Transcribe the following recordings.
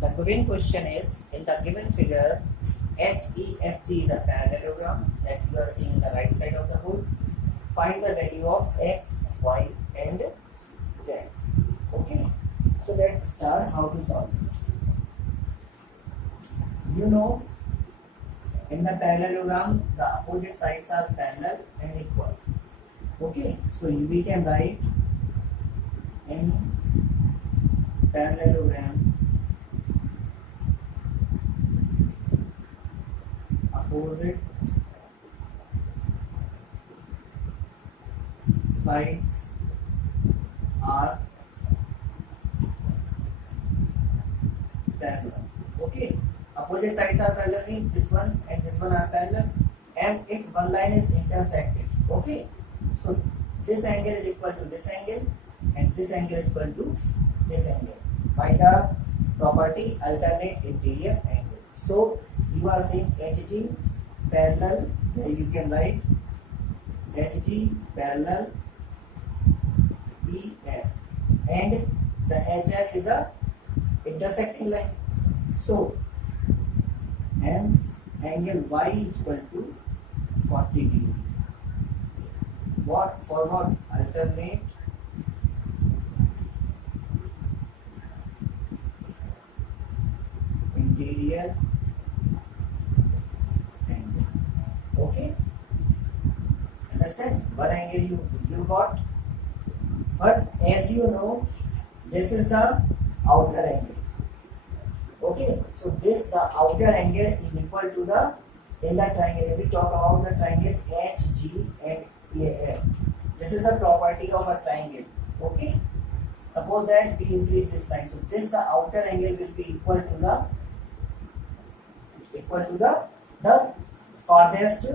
The given question is, in the given figure, HEFG is a parallelogram that you are seeing in the right side of the board. Find the value of X, Y and Z. Okay, so let's start how to solve it. You know, in the parallelogram, the opposite sides are parallel and equal. Okay, so we can write in parallelogram, opposite sides are parallel. Okay, opposite sides are parallel means this one and this one are parallel, and if one line is intersected. Okay, so this angle is equal to this angle and this angle is equal to this angle by the property alternate interior angle. So you are saying HT parallel, you can write HT parallel EF, and the HF is a intersecting line. So hence angle Y is equal to 40 degree. What for what? Alternate interior angle. Okay, understand? One angle you got, but as you know, this is the outer angle. Okay, so the outer angle is equal to the, in the triangle, if we talk about the triangle HG and AF, this is the property of a triangle. Okay, suppose that we increase this line, so the outer angle will be equal to the farthest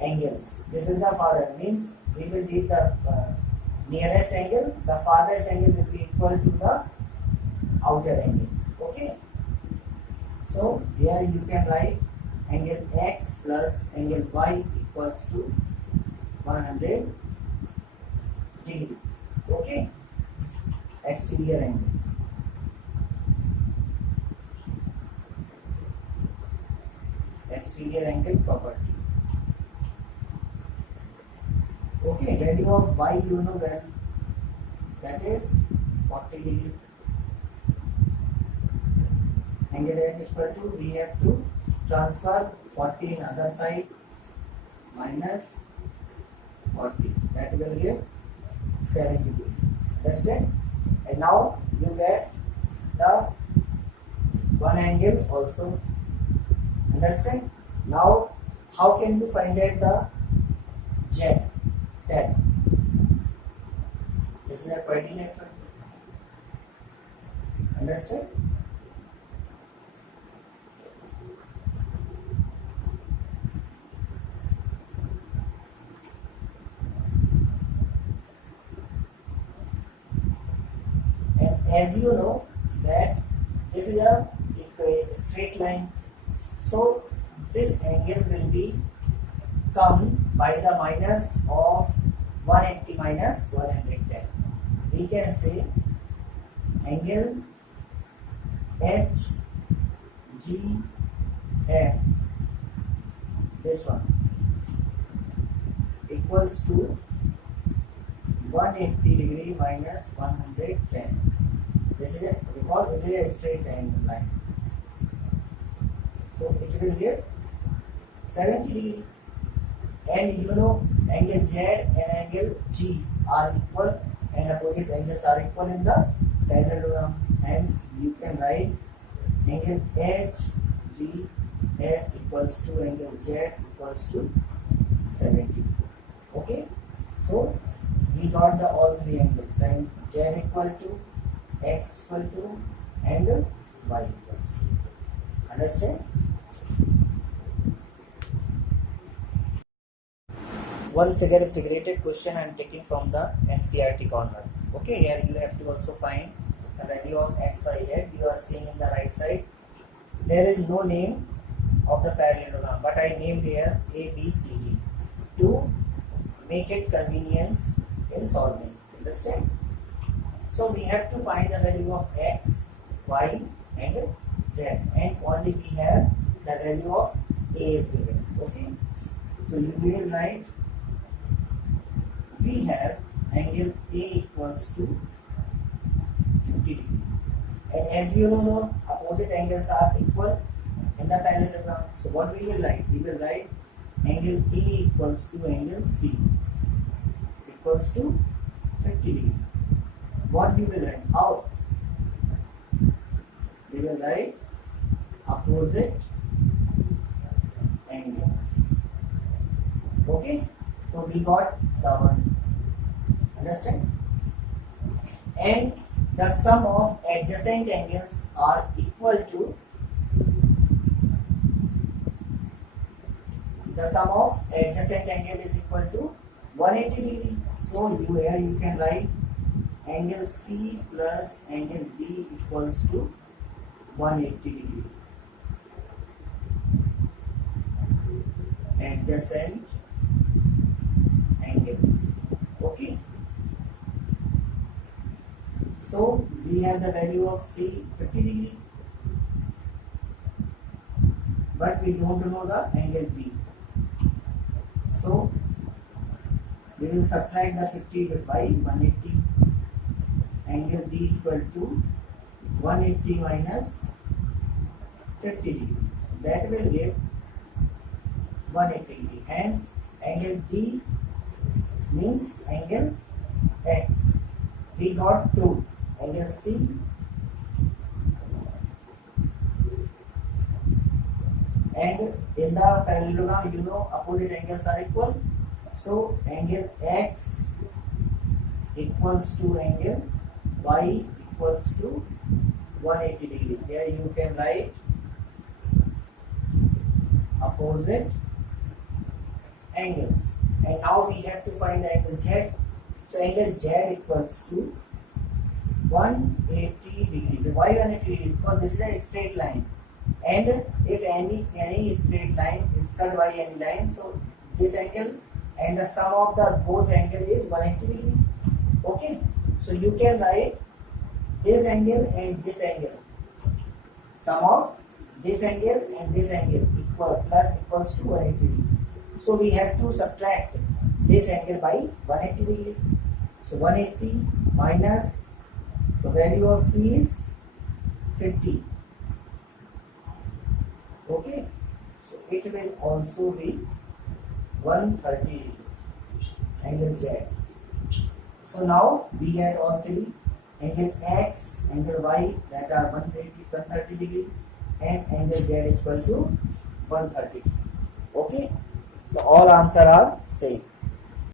angles. This is the farther, means we will take the nearest angle, the farthest angle will be equal to the outer angle. Okay, so here you can write angle X plus angle Y equals to 100 degree. Okay, exterior angle. Exterior angle property. Okay, value of Y you know well, that is 40 degree. Angle X is equal to, we have to transfer 40 in other side minus 40, that will give 70 degree. Understand? And now you get the one angles also. Understand? Now how can you find out the Z? 10. This is a coordinate. Understand? And as you know that this is a straight line, so this angle will be come by the minus of 180 minus 110. We can say angle HGF, this one, equals to 180 degree minus 110. This is because it is a straight angle line, so it will give 70 degree. And you know angle Z and angle G are equal and opposite angles are equal in the parallelogram. Hence you can write angle HGF equals to angle Z equals to 70. Okay, so we got the all three angles, and Z equal to, X equal to, and Y equals to. Understand? One figurative question I am taking from the NCERT corner. Okay, here you have to also find the value of X, Y, Z. You are seeing in the right side. There is no name of the parallelogram, but I named here A, B, C, D to make it convenience in solving. Understand? So we have to find the value of X, Y and z, and only we have the value of a is given. Okay, so you will write we have angle A equals to 50 degree, and as you know opposite angles are equal in the parallelogram. So what we will write? We will write angle A equals to angle C equals to 50 degree. What you will write? How? We will write opposite angles. Okay, so we got the one. Understand? And the sum of adjacent angles are equal to the sum of adjacent angle is equal to 180 degree. So here you can write angle C plus angle D equals to 180 degree. Adjacent angles. Okay. So we have the value of C 50 degree, but we don't know the angle D. So we will subtract the 50 by 180. Angle D equal to 180 minus 50 degree. That will give 180 degree. Hence, angle D means angle X. We got 2. Angle C and in the parallelogram you know opposite angles are equal. So angle X equals to angle Y equals to 180 degrees. There you can write opposite angles. And now we have to find the angle Z. So angle Z equals to 180 degree. Why 180 degree? Because this is a straight line. And if any straight line is cut by any line, so this angle and the sum of the both angle is 180 degree. Okay. So you can write this angle and this angle. Sum of this angle and this angle equals to 180 degree. So we have to subtract this angle by 180 degree. So 180 minus the value of C is 50. Okay. So it will also be 130 degree. Angle Z. So now we had all three. Angle X, angle Y that are 130 degree, and angle Z is equal to 130. Okay. So all answer are same.